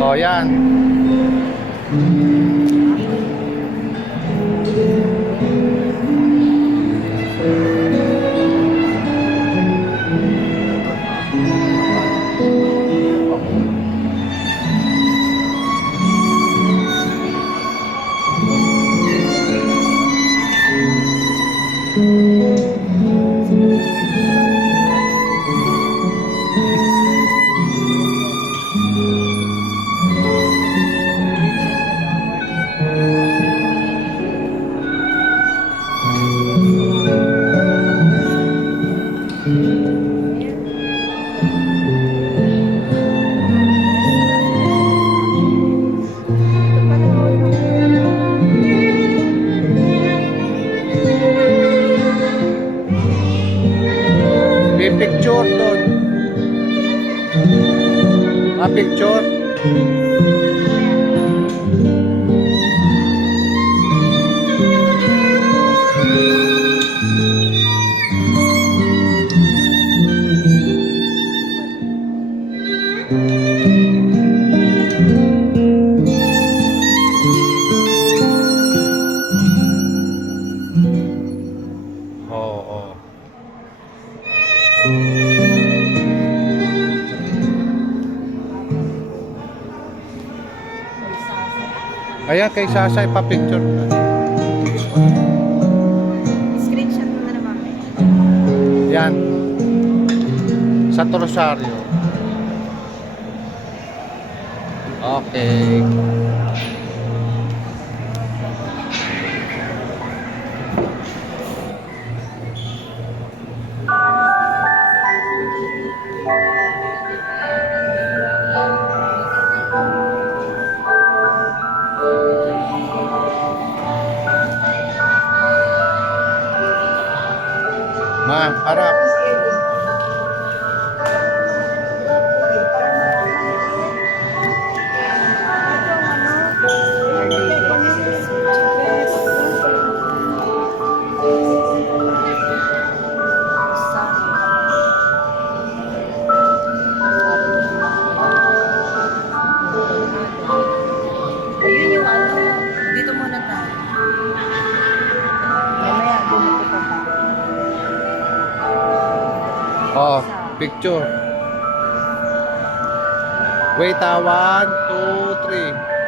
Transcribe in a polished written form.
O, yan. May picture doon. Picture. Oo. Ayan, kay Sasay pa picture. Screenshot mo na naman. Yan. Sa Rosario. Okay. Harap. Ayun yung ano, dito muna tayo. Mamaya, bumito pa tayo. Oh, picture. Wait, 1, 2, 3.